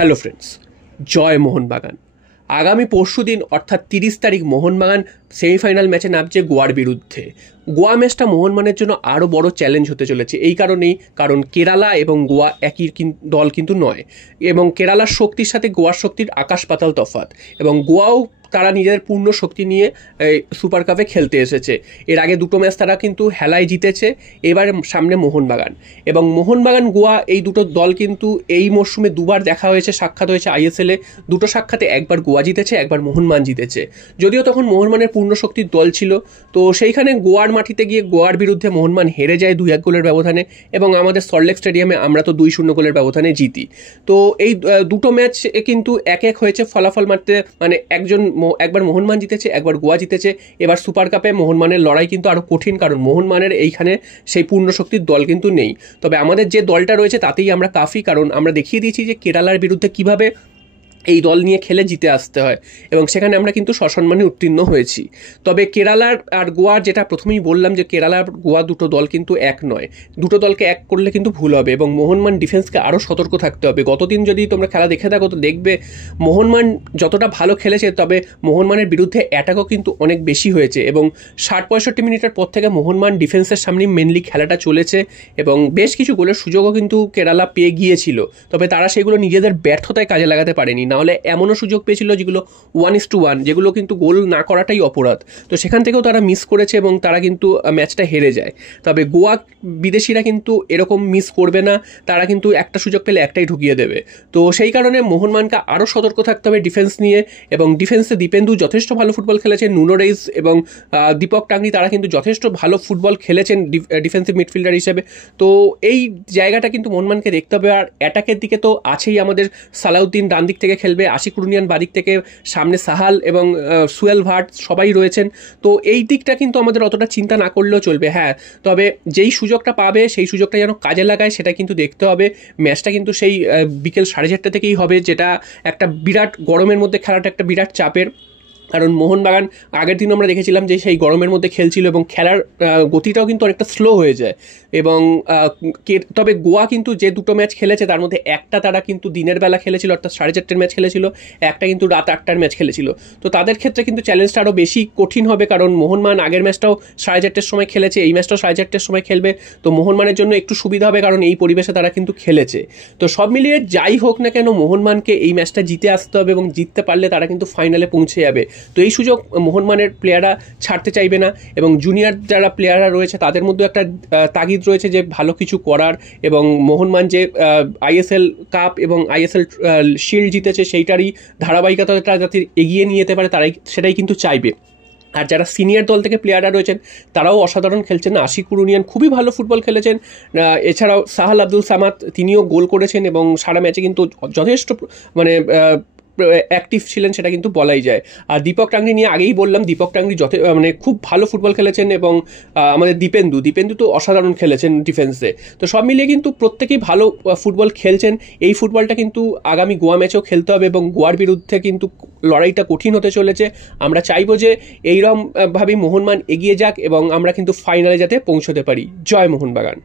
Hello friends, জয় মোহনবাগান। আগামী পরশু দিন অর্থাৎ 30 তারিখ মোহনবাগান সেমিফাইনাল ম্যাচে নামছে গোয়ার বিরুদ্ধে। গোয়া ম্যাচটা মোহনবাগানের জন্য আরও বড় চ্যালেঞ্জ হতে চলেছে। এই কারণেই, কারণ কেরালা এবং গোয়া একই দল কিন্তু নয়, এবং কেরালার শক্তির সাথে গোয়ার শক্তির আকাশ পাতাল তফাৎ। এবং গোয়াও তারা নিজেদের পূর্ণ শক্তি নিয়ে সুপার কাপে খেলতে এসেছে। এর আগে দুটো ম্যাচ তারা কিন্তু হেলায় জিতেছে, এবার সামনে মোহনবাগান। এবং মোহনবাগান গোয়া এই দুটো দল কিন্তু এই মরশুমে দুবার দেখা হয়েছে, সাক্ষাৎ হয়েছে আইএসএলে। দুটো সাক্ষাতে একবার গোয়া জিতেছে, একবার মোহনবাগান জিতেছে। যদিও তখন মোহনবাগানের পূর্ণ শক্তির দল ছিল, তো সেইখানে গোয়ার মাটিতে গিয়ে গোয়ার বিরুদ্ধে মোহনবাগান হেরে যায় 2-1 গোলের ব্যবধানে, এবং আমাদের সল্টলেক স্টেডিয়ামে আমরা তো 2-0 গোলের ব্যবধানে জিতি। তো এই দুটো ম্যাচ কিন্তু এক হয়েছে ফলাফল মারতে, মানে একবার মোহনবাগান জিতেছে, একবার গোয়া জিতেছে। এবার সুপার কাপে মোহনবাগানের লড়াই কিন্তু আরও কঠিন, কারণ মোহনবাগানের এইখানে সেই পূর্ণ শক্তির দল কিন্তু নেই। তবে আমাদের যে দলটা রয়েছে তাতেই আমরা কাফি, কারণ আমরা দেখিয়ে দিয়েছি যে কেরালার বিরুদ্ধে কিভাবে এই দল নিয়ে খেলে জিতে আসতে হয়, এবং সেখানে আমরা কিন্তু সসম্মানে উত্তীর্ণ হয়েছি। তবে কেরালার আর গোয়ার, যেটা প্রথমেই বললাম যে কেরালা আর গোয়া দুটো দল কিন্তু এক নয়, দুটো দলকে এক করলে কিন্তু ভুল হবে, এবং মোহনবাগান ডিফেন্সকে আরও সতর্ক থাকতে হবে। গতদিন যদি তোমরা খেলা দেখে থাকো তো দেখবে মোহনবাগান যতটা ভালো খেলেছে, তবে মোহনবাগানের বিরুদ্ধে অ্যাটাকও কিন্তু অনেক বেশি হয়েছে, এবং 60-65 মিনিটের পর থেকে মোহনবাগান ডিফেন্সের সামনে মেনলি খেলাটা চলেছে, এবং বেশ কিছু গোলের সুযোগও কিন্তু কেরালা পেয়ে গিয়েছিল। তবে তারা সেগুলো নিজেদের ব্যর্থতায় কাজে লাগাতে পারেনি, নাহলে এমনও সুযোগ পেয়েছিল যেগুলো 1:1, যেগুলো কিন্তু গোল না করাটাই অপরাধ। তো সেখান থেকেও তারা মিস করেছে, এবং তারা কিন্তু ম্যাচটা হেরে যায়। তবে গোয়া বিদেশিরা কিন্তু এরকম মিস করবে না, তারা কিন্তু একটা সুযোগ পেলে একটাই ঢুকিয়ে দেবে। তো সেই কারণে মোহনবাগানকে আরও সতর্ক থাকতে হবে ডিফেন্স নিয়ে, এবং ডিফেন্সে দীপেন্দু যথেষ্ট ভালো ফুটবল খেলেছেন, নুনো রেইস এবং দীপক টাংরি তারা কিন্তু যথেষ্ট ভালো ফুটবল খেলেছেন ডিফেন্সিভ মিডফিল্ডার হিসেবে। তো এই জায়গাটা কিন্তু মোহনবাগানকে দেখতে হবে। আর অ্যাটাকের দিকে তো আছেই আমাদের সালাউদ্দিন ডান দিক থেকে খেলবে, আশিক রুনিয়ান বাদিক থেকে, সামনে সাহাল এবং সুয়েল ভাট সবাই রয়েছেন। তো এই দিকটা কিন্তু আমাদের অতটা চিন্তা না করলেও চলবে। হ্যাঁ, তবে যেই সুযোগটা পাবে সেই সুযোগটা যেন কাজে লাগায় সেটা কিন্তু দেখতে হবে। ম্যাচটা কিন্তু সেই বিকেল 4:30 থেকেই হবে, যেটা একটা বিরাট গরমের মধ্যে খেলাটা একটা বিরাট চাপের, কারণ মোহনবাগান আগের দিন আমরা দেখেছিলাম যে সেই গরমের মধ্যে খেলছিল, এবং খেলার গতিটাও কিন্তু অনেকটা স্লো হয়ে যায়। এবং তবে গোয়া কিন্তু যে দুটো ম্যাচ খেলেছে তার মধ্যে একটা তারা কিন্তু দিনের বেলা খেলেছিল, অর্থাৎ 4:30 ম্যাচ খেলেছিল, একটা কিন্তু রাত 8টার ম্যাচ খেলেছিল। তো তাদের ক্ষেত্রে কিন্তু চ্যালেঞ্জটা আরও বেশি কঠিন হবে, কারণ মোহনবাগান আগের ম্যাচটাও 4:30 সময় খেলেছে, এই ম্যাচটাও 4:30 সময় খেলবে। তো মোহনবাগানের জন্য একটু সুবিধা হবে, কারণ এই পরিবেশে তারা কিন্তু খেলেছে। তো সব মিলিয়ে যাই হোক না কেন, মোহনবাগানকে এই ম্যাচটা জিতে আসতে হবে, এবং জিততে পারলে তারা কিন্তু ফাইনালে পৌঁছে যাবে। তো এই সুযোগ মোহনবাগানের প্লেয়াররা ছাড়তে চাইবে না, এবং জুনিয়র যারা প্লেয়াররা রয়েছে তাদের মধ্যে একটা তাগিদ রয়েছে যে ভালো কিছু করার, এবং মোহনবাগান যে আইএসএল কাপ এবং আইএসএল শিল্ড জিতেছে সেইটারই ধারাবাহিকতাটা যাতে এগিয়ে নিয়ে যেতে পারে, তারাই সেটাই কিন্তু চাইবে। আর যারা সিনিয়র দল থেকে প্লেয়াররা রয়েছেন তারাও অসাধারণ খেলছেন। আশিক রুনিয়ান খুবই ভালো ফুটবল খেলেছেন, এছাড়াও সাহাল আব্দুল সামাদ তিনিও গোল করেছেন, এবং সারা ম্যাচে কিন্তু যথেষ্ট মানে অ্যাক্টিভ ছিলেন, সেটা কিন্তু বলাই যায়। আর দীপক টাংরি নিয়ে আগেই বললাম, দীপক টাংরি মানে খুব ভালো ফুটবল খেলেছেন, এবং আমাদের দীপেন্দু তো অসাধারণ খেলেছেন ডিফেন্সে। তো সব মিলিয়ে কিন্তু প্রত্যেকেই ভালো ফুটবল খেলছেন। এই ফুটবলটা কিন্তু আগামী গোয়া ম্যাচেও খেলতে হবে, এবং গোয়ার বিরুদ্ধে কিন্তু লড়াইটা কঠিন হতে চলেছে। আমরা চাইবো যে এইরকমভাবেই মোহনবাগান এগিয়ে যাক, এবং আমরা কিন্তু ফাইনালে যাতে পৌঁছতে পারি। জয় মোহনবাগান।